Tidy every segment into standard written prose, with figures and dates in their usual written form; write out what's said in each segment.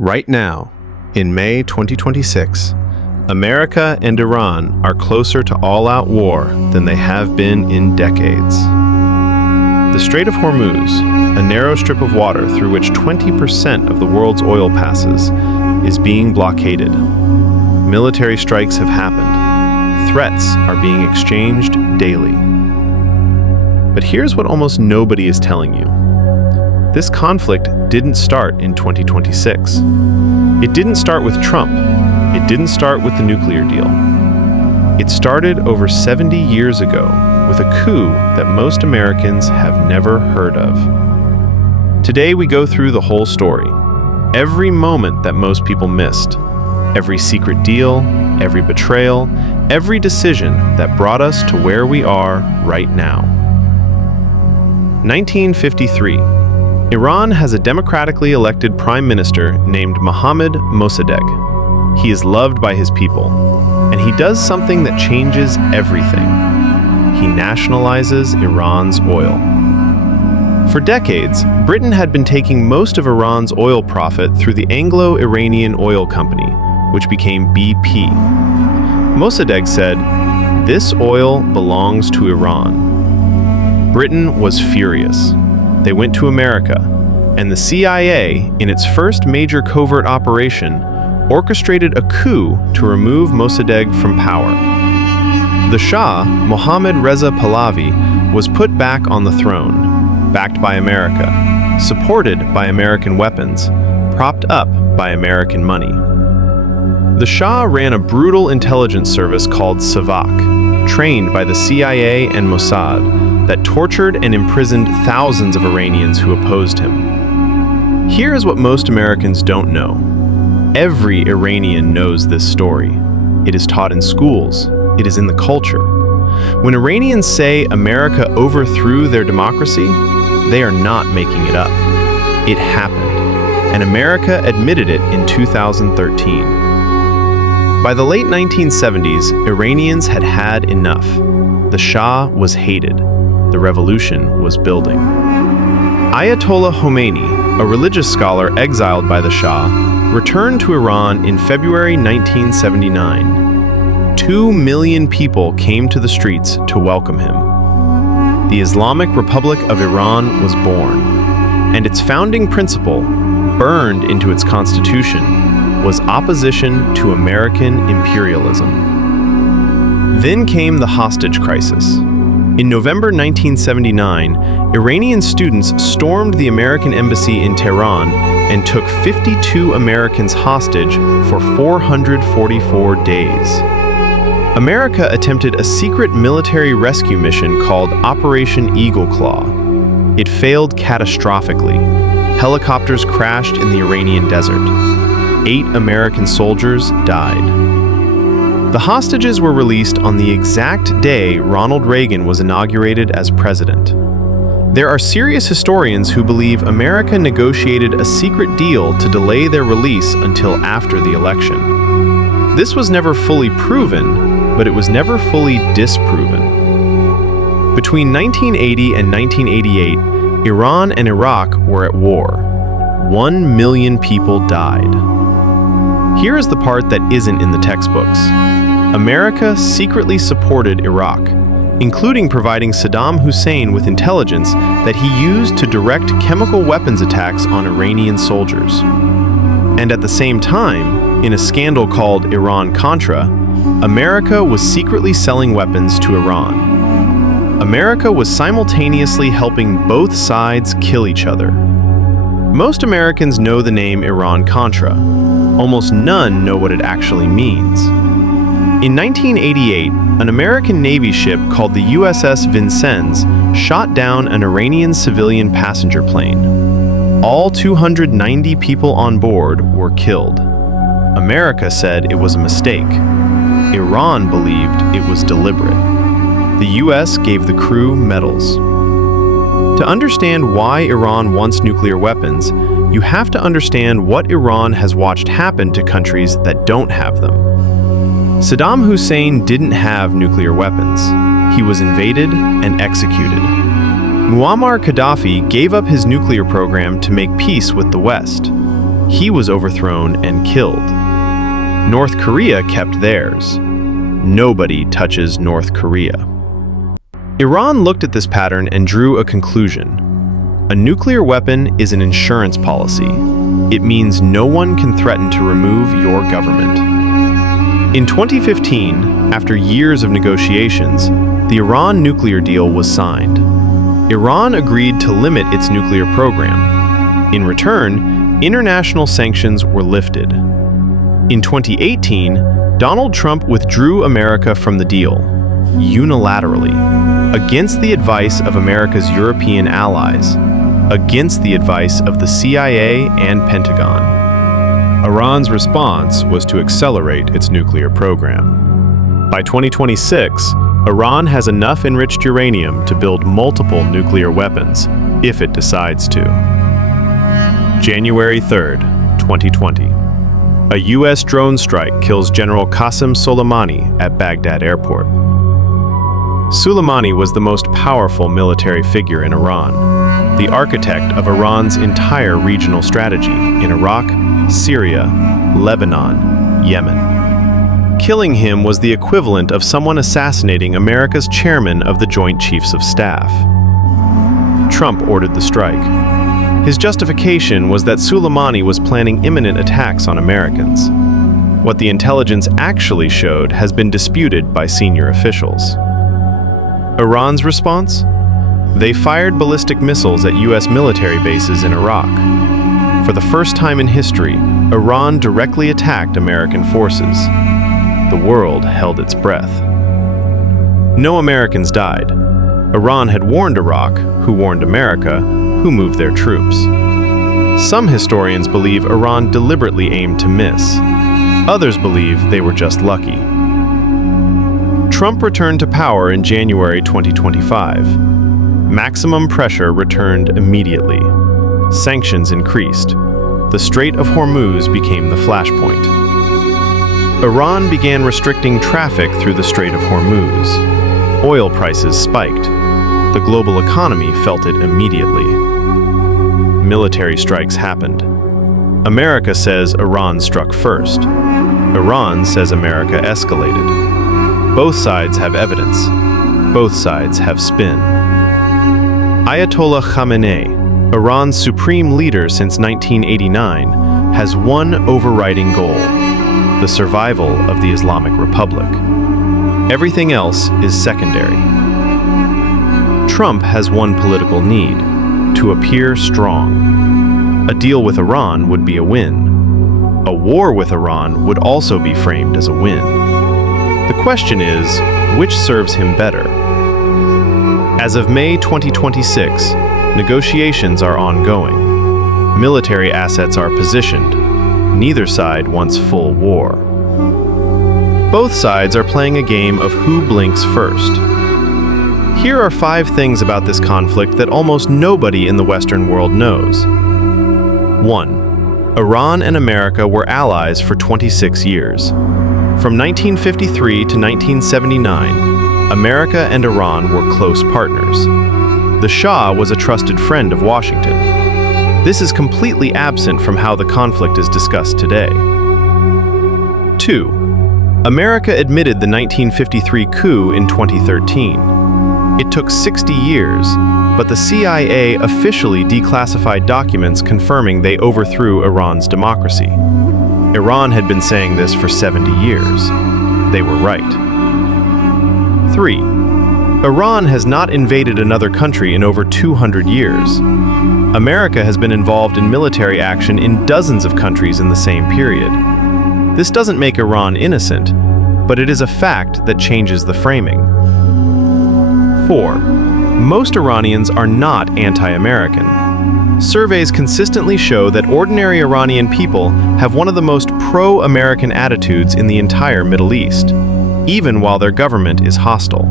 Right now, in May 2026, America and Iran are closer to all-out war than they have been in decades. The Strait of Hormuz, a narrow strip of water through which 20% of the world's oil passes, is being blockaded. Military strikes have happened. Threats are being exchanged daily. But here's what almost nobody is telling you. This conflict didn't start in 2026. It didn't start with Trump. It didn't start with the nuclear deal. It started over 70 years ago with a coup that most Americans have never heard of. Today we go through the whole story. Every moment that most people missed. Every secret deal, every betrayal, every decision that brought us to where we are right now. 1953. Iran has a democratically elected prime minister named Mohammad Mossadegh. He is loved by his people, and he does something that changes everything. He nationalizes Iran's oil. For decades, Britain had been taking most of Iran's oil profit through the Anglo-Iranian Oil Company, which became BP. Mossadegh said, "This oil belongs to Iran." Britain was furious. They went to America, and the CIA, in its first major covert operation, orchestrated a coup to remove Mossadegh from power. The Shah, Mohammad Reza Pahlavi, was put back on the throne, backed by America, supported by American weapons, propped up by American money. The Shah ran a brutal intelligence service called Savak, trained by the CIA and Mossad, that tortured and imprisoned thousands of Iranians who opposed him. Here is what most Americans don't know. Every Iranian knows this story. It is taught in schools. It is in the culture. When Iranians say America overthrew their democracy, they are not making it up. It happened, and America admitted it in 2013. By the late 1970s, Iranians had had enough. The Shah was hated. The revolution was building. Ayatollah Khomeini, a religious scholar exiled by the Shah, returned to Iran in February 1979. 2 million people came to the streets to welcome him. The Islamic Republic of Iran was born, and its founding principle, burned into its constitution, was opposition to American imperialism. Then came the hostage crisis. In November 1979, Iranian students stormed the American embassy in Tehran and took 52 Americans hostage for 444 days. America attempted a secret military rescue mission called Operation Eagle Claw. It failed catastrophically. Helicopters crashed in the Iranian desert. 8 American soldiers died. The hostages were released on the exact day Ronald Reagan was inaugurated as president. There are serious historians who believe America negotiated a secret deal to delay their release until after the election. This was never fully proven, but it was never fully disproven. Between 1980 and 1988, Iran and Iraq were at war. 1 million people died. Here is the part that isn't in the textbooks. America secretly supported Iraq, including providing Saddam Hussein with intelligence that he used to direct chemical weapons attacks on Iranian soldiers. And at the same time, in a scandal called Iran-Contra, America was secretly selling weapons to Iran. America was simultaneously helping both sides kill each other. Most Americans know the name Iran-Contra. Almost none know what it actually means. In 1988, an American Navy ship called the USS Vincennes shot down an Iranian civilian passenger plane. All 290 people on board were killed. America said it was a mistake. Iran believed it was deliberate. The US gave the crew medals. To understand why Iran wants nuclear weapons, you have to understand what Iran has watched happen to countries that don't have them. Saddam Hussein didn't have nuclear weapons. He was invaded and executed. Muammar Gaddafi gave up his nuclear program to make peace with the West. He was overthrown and killed. North Korea kept theirs. Nobody touches North Korea. Iran looked at this pattern and drew a conclusion. A nuclear weapon is an insurance policy. It means no one can threaten to remove your government. In 2015, after years of negotiations, the Iran nuclear deal was signed. Iran agreed to limit its nuclear program. In return, international sanctions were lifted. In 2018, Donald Trump withdrew America from the deal, unilaterally, against the advice of America's European allies, against the advice of the CIA and Pentagon. Iran's response was to accelerate its nuclear program. By 2026, Iran has enough enriched uranium to build multiple nuclear weapons, if it decides to. January 3rd, 2020. A U.S. drone strike kills General Qasem Soleimani at Baghdad airport. Soleimani was the most powerful military figure in Iran, the architect of Iran's entire regional strategy in Iraq, Syria, Lebanon, Yemen. Killing him was the equivalent of someone assassinating America's chairman of the Joint Chiefs of Staff. Trump ordered the strike. His justification was that Soleimani was planning imminent attacks on Americans. What the intelligence actually showed has been disputed by senior officials. Iran's response? They fired ballistic missiles at U.S. military bases in Iraq. For the first time in history, Iran directly attacked American forces. The world held its breath. No Americans died. Iran had warned Iraq, who warned America, who moved their troops. Some historians believe Iran deliberately aimed to miss. Others believe they were just lucky. Trump returned to power in January 2025. Maximum pressure returned immediately. Sanctions increased. The Strait of Hormuz became the flashpoint. Iran began restricting traffic through the Strait of Hormuz. Oil prices spiked. The global economy felt it immediately. Military strikes happened. America says Iran struck first. Iran says America escalated. Both sides have evidence. Both sides have spin. Ayatollah Khamenei, Iran's supreme leader since 1989, has one overriding goal: the survival of the Islamic Republic. Everything else is secondary. Trump has one political need: to appear strong. A deal with Iran would be a win. A war with Iran would also be framed as a win. The question is, which serves him better? As of May 2026, negotiations are ongoing. Military assets are positioned. Neither side wants full war. Both sides are playing a game of who blinks first. Here are 5 things about this conflict that almost nobody in the Western world knows. 1. Iran and America were allies for 26 years. From 1953 to 1979, America and Iran were close partners. The Shah was a trusted friend of Washington. This is completely absent from how the conflict is discussed today. 2. America admitted the 1953 coup in 2013. It took 60 years, but the CIA officially declassified documents confirming they overthrew Iran's democracy. Iran had been saying this for 70 years. They were right. 3. Iran has not invaded another country in over 200 years. America has been involved in military action in dozens of countries in the same period. This doesn't make Iran innocent, but it is a fact that changes the framing. 4. Most Iranians are not anti-American. Surveys consistently show that ordinary Iranian people have one of the most pro-American attitudes in the entire Middle East, even while their government is hostile.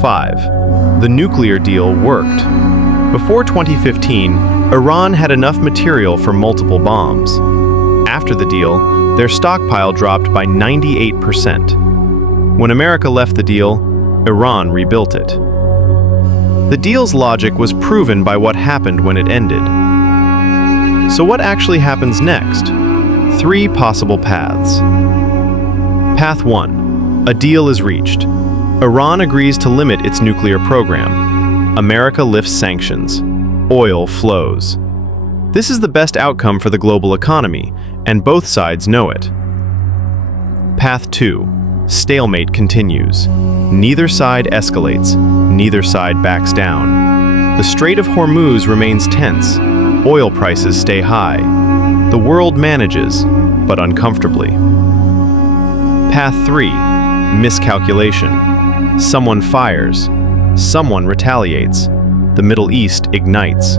5. The nuclear deal worked. Before 2015, Iran had enough material for multiple bombs. After the deal, their stockpile dropped by 98%. When America left the deal, Iran rebuilt it. The deal's logic was proven by what happened when it ended. So what actually happens next? 3 possible paths. Path 1. A deal is reached. Iran agrees to limit its nuclear program. America lifts sanctions. Oil flows. This is the best outcome for the global economy, and both sides know it. Path 2. Stalemate continues. Neither side escalates. Neither side backs down. The Strait of Hormuz remains tense. Oil prices stay high. The world manages, but uncomfortably. Path 3. Miscalculation. Someone fires. Someone retaliates. The Middle East ignites.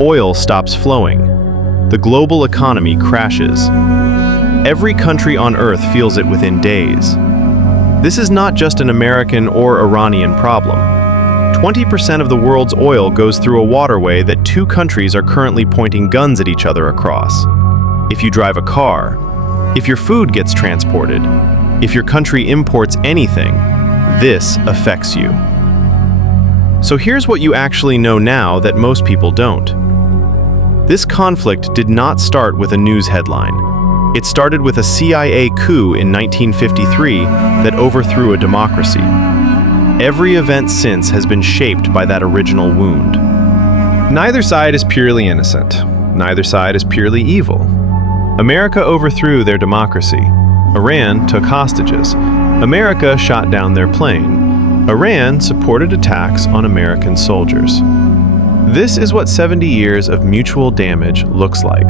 Oil stops flowing. The global economy crashes. Every country on Earth feels it within days. This is not just an American or Iranian problem. 20% of the world's oil goes through a waterway that 2 countries are currently pointing guns at each other across. If you drive a car, if your food gets transported, if your country imports anything, this affects you. So here's what you actually know now that most people don't. This conflict did not start with a news headline. It started with a CIA coup in 1953 that overthrew a democracy. Every event since has been shaped by that original wound. Neither side is purely innocent. Neither side is purely evil. America overthrew their democracy. Iran took hostages. America shot down their plane. Iran supported attacks on American soldiers. This is what 70 years of mutual damage looks like.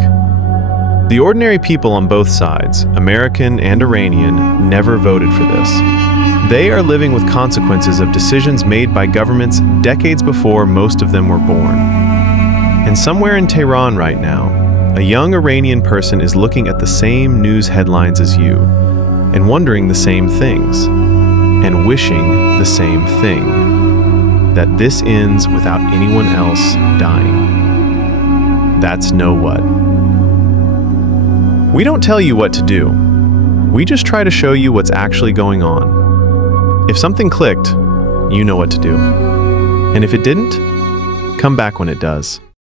The ordinary people on both sides, American and Iranian, never voted for this. They are living with consequences of decisions made by governments decades before most of them were born. And somewhere in Tehran right now, a young Iranian person is looking at the same news headlines as you, and wondering the same things, and wishing the same thing, that this ends without anyone else dying. That's know what. We don't tell you what to do. We just try to show you what's actually going on. If something clicked, you know what to do. And if it didn't, come back when it does.